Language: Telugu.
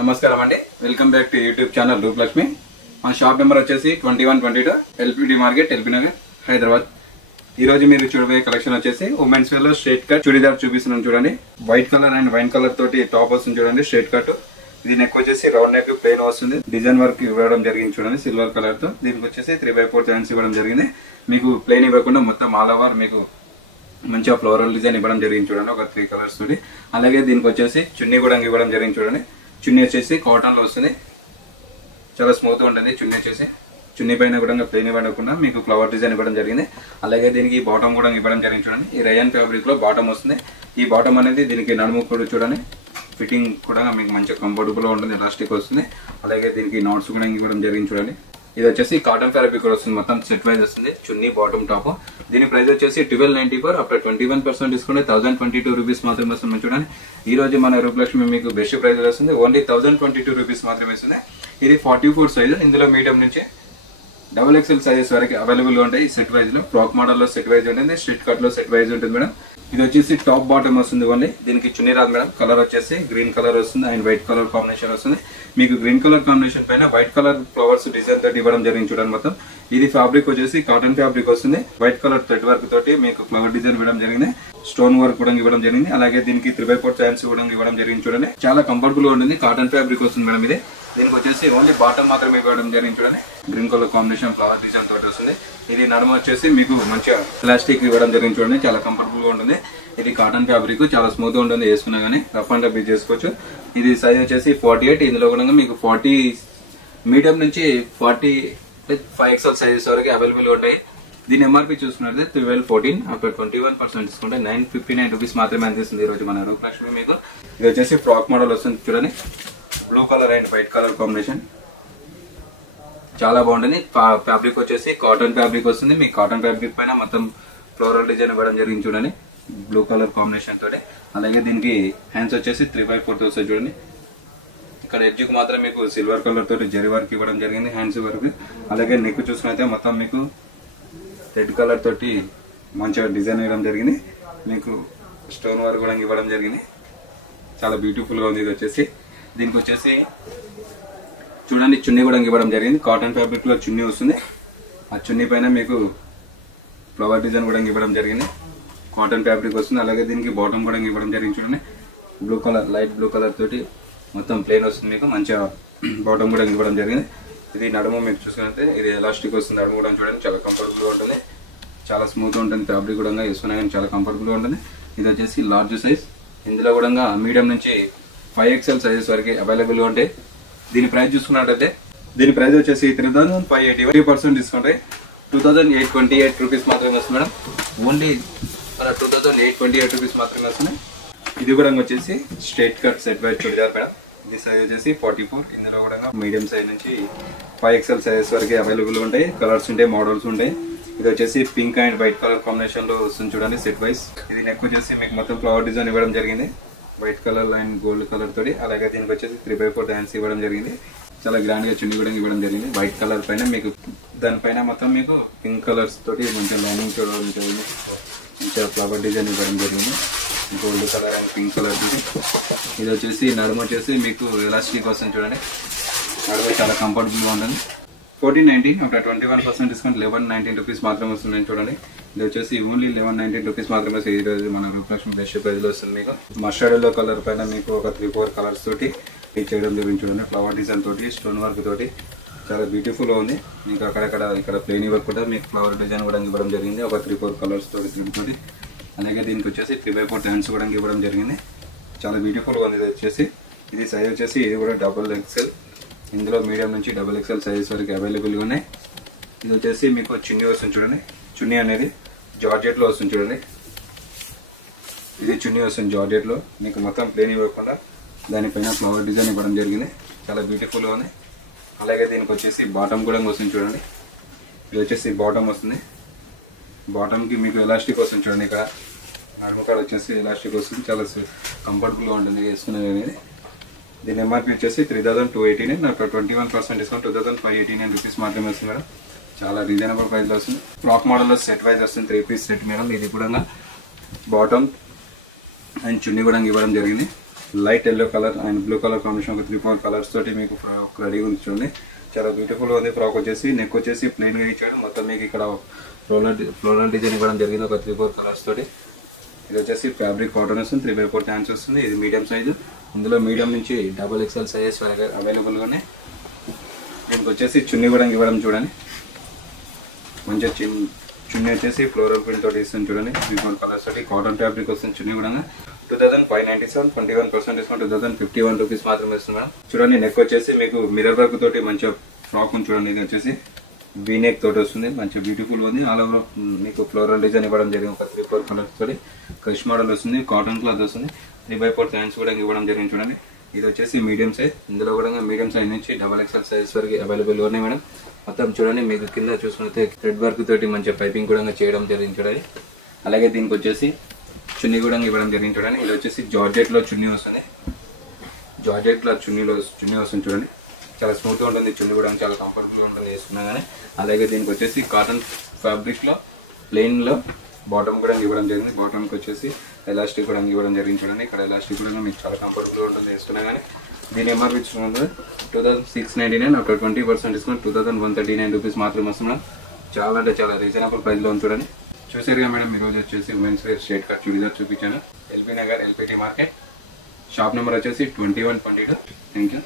నమస్కారం అండి, welcome back to YouTube channel Rupalakshmi. మా షాప్ నెంబర్ వచ్చేసి 2122 LPD market, LB Nagar, Hyderabad. ఈ రోజు మీరు చూడబోయే కలెక్షన్ వచ్చేసి ఉమెన్స్ వేర్ లో స్ట్రైట్ కట్ చుడిదార్ చూపిస్తున్నాను. చూడండి, white colour and wine colour తోటి టాప్ వస్తుంది. చూడండి, స్ట్రైట్ కట్. ఇది నెక్ వచ్చేసి రౌండ్ నెక్ ప్లెయిన్ వస్తుంది. డిజైన్ వర్క్ ఇవ్వడం జరిగింది. చూడండి, సిల్వర్ కలర్ తో. దీనికి వచ్చేసి 3/4 జాయింట్స్ ఇవ్వడం జరిగింది. మీకు ప్లెయిన్ ఇవ్వకుండా మొత్తం ఆల్ ఓవర్ మీకు మంచిగా ఫ్లోరల్ డిజైన్ ఇవ్వడం జరిగింది. చూడండి, ఒక 3 కలర్స్ తోటి. అలాగే దీనికి వచ్చేసి చున్నీ కూడా ఇవ్వడం జరిగింది. చూడండి, చున్నీ వచ్చేసి కాటన్ లో వస్తుంది. చాలా స్మూత్ గా ఉంటుంది. చున్నీ వచ్చేసి చున్నీ పైన కూడా ప్లెయిన్ ఇవ్వకుండా మీకు ఫ్లవర్ డిజైన్ ఇవ్వడం జరిగింది. అలాగే దీనికి బాటమ్ కూడా ఇవ్వడం జరిగింది. చూడండి, ఈ రయాన్ ఫ్యాబ్రిక్ లో బాటమ్ వస్తుంది. ఈ బాటమ్ అనేది దీనికి నడుము కూడా చూడండి, ఫిట్టింగ్ కూడా మీకు మంచిగా కంఫర్టబుల్ గా ఉంటుంది. ఎలాస్టిక్ వస్తుంది. అలాగే దీనికి నాట్స్ కూడా ఇవ్వడం జరిగింది. చూడండి, ఇది వచ్చేసి కాటన్ ఫ్యాబ్రిక్ కూడా వస్తుంది. మొత్తం సెట్ వైజ్ వస్తుంది. చున్నీ బాటమ్ టాప్. దీని ప్రైస్ వచ్చేసి 1294. అప్పుడు 21% డిస్కౌంట్ 1022 రూపీస్ మాత్రమే వస్తుంది. చూడండి, ఈ రోజు మన రూపలక్ష్మి మీకు బెస్ట్ ప్రైస్ వస్తుంది. ఓన్లీ 1022 రూపీస్ మాత్రమే వస్తుంది. ఇది 44 సైజ్. ఇందులో మీడియం నుంచి XXL సైజెస్ వరకు అవైలబుల్ గా ఉంటాయి. సెట్ వైజ్ లో ఫ్రాక్ మోడల్ లో సెట్ వైజ్ ఉంటుంది. స్ట్రిట్ కట్ లో సెట్ వైజ్ ఉంటుంది మేడం. ఇది వచ్చేసి టాప్ బాటమ్ వస్తుంది. ఓన్లీ దీనికి చున్నీ రాదు మేడం. కలర్ వచ్చేసి గ్రీన్ కలర్ వస్తుంది అండ్ వైట్ కలర్ కాంబినేషన్ వస్తుంది. మీకు గ్రీన్ కలర్ కాంబినేషన్ పైన వైట్ కలర్ ఫ్లవర్స్ డిజైన్ తోటి ఇవ్వడం జరిగింది. చూడండి, మొత్తం ఇది ఫ్యాబ్రిక్ వచ్చేసి కాటన్ ఫ్యాబ్రిక్ వస్తుంది. వైట్ కలర్ థ్రెడ్ వర్క్ తోటి మీకు ఫ్లవర్ డిజైన్ ఇవ్వడం జరిగింది. స్టోన్ వర్క్ కూడా ఇవ్వడం జరిగింది. అలాగే దీనికి 3/4 జాయింట్స్ కూడా ఇవ్వడం జరిగింది. చూడండి, చాలా కంఫర్టబుల్ గా ఉంటుంది. కాటన్ ఫ్యాబ్రిక్ వస్తుంది మేడం. ఇది దీనికి వచ్చేసి ఓన్లీ బాటమ్ మాత్రమే ఇవ్వడం జరిగింది. చూడండి, green colour combination flower design తోటి వస్తుంది. ఇది నడుమ వచ్చేసి మీకు మంచిగా ప్లాస్టిక్ ఇవ్వడం జరిగింది. చూడండి, చాలా కంఫర్టబుల్ గా ఉంటుంది. ఇది కాటన్ ఫ్యాబ్రిక్, చాలా స్మూత్ గా ఉంటుంది. వేసుకున్నా గానీ రఫ్ అండ్ టఫ్ చేసుకోవచ్చు. ఇది సైజ్ వచ్చేసి 48. ఇందులో కూడా మీకు 40 మీడియం నుంచి 45XL సైజెస్ వరకు అవైలబుల్ ఉంటాయి. దీని ఎంఆర్పీ చూసుకున్నట్లయితే 1214. అప్పుడు 21% డిస్కౌంట్ 959 రూపీస్ మాత్రమే అందిస్తుంది ఈ రోజు మన రూపలక్ష్మి మీకు. ఇది వచ్చేసి ఫ్రాక్ మోడల్ వస్తుంది. చూడండి, blue colour and white colour combination చాలా బాగుంటుంది. ఫ్యాబ్రిక్ వచ్చేసి కాటన్ ఫ్యాబ్రిక్ వస్తుంది. మీ కాటన్ ఫ్యాబ్రిక్ పైన మొత్తం ఫ్లోరల్ డిజైన్ ఇవ్వడం జరిగింది. చూడండి, బ్లూ కలర్ కాంబినేషన్ తోటి. అలాగే దీనికి హ్యాండ్స్ వచ్చేసి 3/4 వస్తాయి. చూడండి, ఇక్కడ ఎడ్జ్ కు మాత్రం మీకు సిల్వర్ కలర్ తోటి జరీ వర్క్ ఇవ్వడం జరిగింది. హ్యాండ్స్ వరకు. అలాగే నెక్ చూసుకున్నైతే మొత్తం మీకు రెడ్ కలర్ తోటి మంచిగా డిజైన్ ఇవ్వడం జరిగింది. మీకు స్టోన్ వర్క్ కూడా ఇవ్వడం జరిగింది. చాలా బ్యూటిఫుల్ గా ఉంది. ఇది వచ్చేసి దీనికి వచ్చేసి చూడండి, చున్నీ కూడా ఇవ్వడం జరిగింది. కాటన్ ఫ్యాబ్రిక్ లో చున్నీ వస్తుంది. ఆ చున్నీ పైన మీకు ఫ్లవర్ డిజైన్ కూడా ఇవ్వడం జరిగింది. కాటన్ ఫ్యాబ్రిక్ వస్తుంది. అలాగే దీనికి బాటమ్ కూడా ఇవ్వడం జరిగింది. చూడండి, blue colour, light blue colour తోటి మొత్తం ప్లేన్ వస్తుంది. మీకు మంచిగా బాటమ్ కూడా ఇవ్వడం జరిగింది. ఇది నడుము మీకు చూసుకుంటే ఇది ఎలాస్టిక్ వస్తుంది. నడుము కూడా చూడండి, చాలా కంఫర్టబుల్ గా ఉంటుంది. చాలా స్మూత్ ఉంటుంది. ఫ్యాబ్రిక్ కూడా వేసుకున్నా కానీ చాలా కంఫర్టబుల్ గా ఉంటుంది. ఇది వచ్చేసి లార్జ్ సైజ్. ఇందులో కూడా మీడియం నుంచి 5XL సైజెస్ వరకు అవైలబుల్ గా ఉంటాయి. దీని ప్రైస్ చూసుకున్నట్టయితే దీని ప్రైస్ వచ్చేసి 3580. 20% డిస్కౌంట్ 2828 రూపీస్ మాత్రమే వస్తుంది మేడం. ఓన్లీ 2828 రూపీస్ మాత్రమే వస్తుంది. ఇది కూడా వచ్చేసి straight cut set wise churidar madam. ఇది సైజ్ వచ్చేసి 44. ఇందులో కూడా మీడియం సైజ్ నుంచి 5XL సైజెస్ వరకు అవైలబుల్ ఉంటాయి. కలర్స్ ఉంటాయి, మోడల్స్ ఉంటాయి. ఇది వచ్చేసి pink and white colour combination లో వస్తుంది. చూడండి, సెట్ వైజ్. ఇది నెక్ వచ్చేసి మీకు మొత్తం ఫ్లవర్ డిజైన్ ఇవ్వడం జరిగింది. White colour and gold colour తోటి. అలాగే దీనికి వచ్చేసి 3/4 డాన్స్ ఇవ్వడం జరిగింది. చాలా గ్రాండ్ గా చున్నీ కూడా ఇవ్వడం జరిగింది. వైట్ కలర్ పైన మీకు దానిపైన మొత్తం మీకు పింక్ కలర్స్ తోటి మంచిగా లైనింగ్ చూడడం జరిగింది. మంచిగా ఫ్లవర్ డిజైన్ ఇవ్వడం జరిగింది. Gold colour and pink colour తోటి. ఇది వచ్చేసి నడుము వచ్చేసి మీకు ఎలాస్టిక్ వస్తుంది. చూడండి, నడుము చాలా కంఫర్టబుల్ గా ఉంటుంది. 1490. అక్కడ 21% డిస్కౌంట్ 1119 రూపీస్ మాత్రమే వస్తుంది. చూడండి, ఇది వచ్చేసి ఓన్లీ 1119 రూపీస్ మాత్రమే ఈ రోజు మన రూపలక్ష్మి బెస్ట్ ప్రైస్ లో వస్తుంది. మీకు మస్టర్డ్ ఎల్లో కలర్ పైన మీకు ఒక 3-4 కలర్స్ తోటి చేయడం జరిగింది. చూడండి, ఫ్లవర్ డిజైన్ తోటి, స్టోన్ వర్క్ తోటి చాలా బ్యూటిఫుల్ గా ఉంది. మీకు అక్కడక్కడ ఇక్కడ ప్లెయిన్ వర్క్ కూడా మీకు ఫ్లవర్ డిజైన్ కూడా ఇవ్వడం జరిగింది. ఒక 3-4 కలర్స్ తోటి తోటి. అలాగే దీనికి వచ్చేసి 3/4 హ్యాండ్స్ కూడా ఇవ్వడం జరిగింది. చాలా బ్యూటిఫుల్ గా ఉంది. ఇది వచ్చేసి ఇది సైజ్ వచ్చేసి ఇది కూడా XXL. ఇందులో మీడియం నుంచి XXL సైజెస్ వరకు అవైలబుల్ గా ఉన్నాయి. ఇది వచ్చేసి మీకు చున్నీ వస్తుంది. చూడండి, చున్నీ అనేది జార్జెట్ లో వస్తుంది. చూడండి, ఇది చున్నీ వస్తుంది జార్జెట్ లో. మీకు మొత్తం ప్లేన్ ఇవ్వకుండా దానిపైన ఫ్లవర్ డిజైన్ ఇవ్వడం జరిగింది. చాలా బ్యూటిఫుల్ గా ఉంది. అలాగే దీనికి వచ్చేసి బాటమ్ కూడా వస్తుంది. చూడండి, ఇది వచ్చేసి బాటమ్ వస్తుంది. బాటమ్ కి మీకు ఎలాస్టిక్ వస్తుంది. చూడండి, ఇక్కడ నడుము కాడ వచ్చేసి ఎలాస్టిక్ వస్తుంది. చాలా కంఫర్టబుల్ గా ఉంటుంది వేసుకునేది అనేది. దీని ఎంఆర్పీ వచ్చేసి 3289. నాకు 21% డిస్కౌంట్ 2589 రూపీస్ మాత్రమే వస్తుంది మేడం. చాలా రీజనబుల్ ప్రైస్ లో వస్తుంది. ఫ్రాక్ మోడల్ లో సెట్ వైజ్ వస్తుంది. 3 పీస్ సెట్ మేడం. ఇది కూడా బాటమ్ అండ్ చున్నీ కూడా ఇవ్వడం జరిగింది. Light yellow colour and blue colour combination ఒక 3 కలర్స్ తోటి మీకు ఫ్రాక్ రెడీ ఉంది చూడండి. చాలా బ్యూటిఫుల్ ఉంది. ఫ్రాక్ వచ్చేసి నెక్ వచ్చేసి ప్లెయిన్ గా ఇచ్చాడు. మొత్తం మీకు ఇక్కడ ఫ్లోరల్ డిజైన్ ఇవ్వడం జరిగింది ఒక 3-4 కలర్స్ తోటి. ఇది వచ్చేసి ఫ్యాబ్రిక్ కాటన్ వస్తుంది. 3/4 హ్యాండ్స్ వస్తుంది. ఇది మీడియం సైజు. ఇందులో మీడియం నుంచి XXL సైజెస్ అవైలబుల్ గానే. దీనికి వచ్చేసి చున్నీ కూడా ఇవ్వడం చూడండి. మంచిగా చున్నీ వచ్చేసి ఫ్లోరల్ ప్రింట్ తోటి ఇస్తుంది చూడండి. 3 కలర్స్ తోటి కాటన్ ఫ్యాబ్రిక్ వస్తుంది. చున్నీ కూడా 2597, 21% డిస్కౌంట్ 2051 రూపీస్ మాత్రమే ఇస్తున్నాం చూడండి. నెక్ వచ్చేసి మీకు మిర్రర్ వర్క్ తోటి మంచిగా ఫ్రాక్ ఉంది చూడండి. ఇది వచ్చేసి వీ నెక్ తోటి వస్తుంది. మంచిగా బ్యూటిఫుల్ ఉంది. ఆల్ ఓవర్ మీకు ఫ్లోరల్ డిజైన్ ఇవ్వడం జరిగింది ఒక 3-4 కలర్స్ తోటి. క్రష్ మోడల్ వస్తుంది. కాటన్ క్లాత్ వస్తుంది. 3/4 హ్యాండ్స్ కూడా ఇవ్వడం జరిగింది చూడండి. ఇది వచ్చేసి మీడియం సైజ్. ఇందులో కూడా మీడియం సైజ్ నుంచి XXL సైజ్ వరకు అవైలబుల్ ఉన్నాయి మేడం. మొత్తం చూడండి. మీకు కింద చూసుకుంటే థ్రెడ్ వర్క్ తోటి మంచిగా పైపింగ్ కూడా చేయడం జరిగింది చూడండి. అలాగే దీనికి వచ్చేసి చున్నీ కూడా ఇవ్వడం జరిగింది చూడండి. ఇది వచ్చేసి జార్జెట్ లో చున్నీ వస్తుంది. జార్జెట్ లో చున్నీ వస్తుంది చూడండి. చాలా స్మూత్ గా ఉంటుంది. చున్నీ కూడా చాలా కంఫర్టబుల్ గా ఉంటుంది వేసుకున్నా కానీ. అలాగే దీనికి వచ్చేసి కాటన్ ఫ్యాబ్రిక్ లో ప్లెయిన్ లో బాటమ్ కూడా ఇవ్వడం జరిగింది. బాటమ్ కి వచ్చేసి ఎలాస్టిక్ కూడా ఇవ్వడం జరిగింది చూడండి. ఇక్కడ ఎలాస్టిక్ కూడా మీకు చాలా కంఫర్టబుల్ గా ఉంటుంది వేసుకున్నా కానీ. దీని ఎంఆర్పీ చూసుకుంటే 2699 ఒక 20% డిస్కౌంట్ 2139 రూపీస్ మాత్రమే వస్తున్నాం. చాలా అంటే చాలా రీజనబుల్ ప్రైస్ లో ఉంది చూడండి. చూసారుగా మేడం, ఈ రోజు వచ్చేసి women's wear straight cut churidar చూపించాను. LB Nagar LPT market. Shop number వచ్చేసి 2122. Thank you.